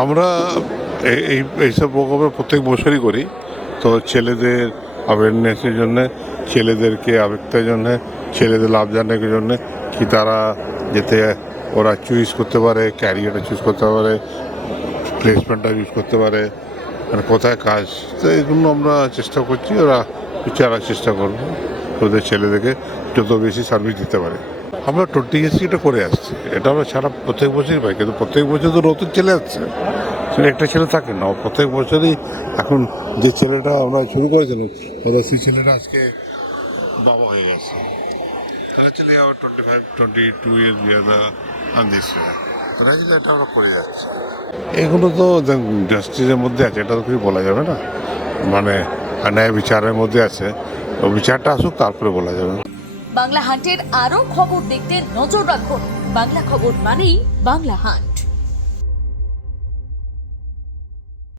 আমরা এইসব প্রোগ্রামে প্রত্যেক বছরই করি। তো ছেলেদের অ্যাওয়ারনেসের জন্যে, ছেলেদেরকে আবেগতার জন্যে, ছেলেদের লাভ জানার জন্যে কি তারা যাতে ওরা চুজ করতে পারে, ক্যারিয়ারটা চুজ করতে পারে, প্লেসমেন্টটা ইউজ করতে পারে, মানে কোথায় কাজ। তো এইগুলো আমরা চেষ্টা করছি, ওরা বিচারার চেষ্টা করবো ওদের ছেলেদেরকে যত বেশি সার্ভিস দিতে পারে। আমরা 20 years এটা করে আসছি, এটা আমরা সারা প্রত্যেক বছরই পাই, কিন্তু প্রত্যেক বছর তো নতুন ছেলে আসছে, সেটা একটা ছেলে থাকে না। প্রত্যেক বছরই এখন যে ছেলেটা আমরা শুরু করেছিলাম ওরা সেই ছেলেটা আজকে বাবা হয়ে গেছে। অ্যাকচুয়ালি আবার 22 years দিস এটা আমরা করে যাচ্ছি। এগুলো তো জাস্টিসের মধ্যে আছে, এটা তো কিছু বলা যাবে না, মানে ন্যায় বিচারের মধ্যে আছে। ও বিচারটা আসুক, তারপরে বলা যাবে। বাংলা হান্টের আরও খবর দেখতে নজর রাখুন। বাংলা খবর মানেই বাংলা হান্ট।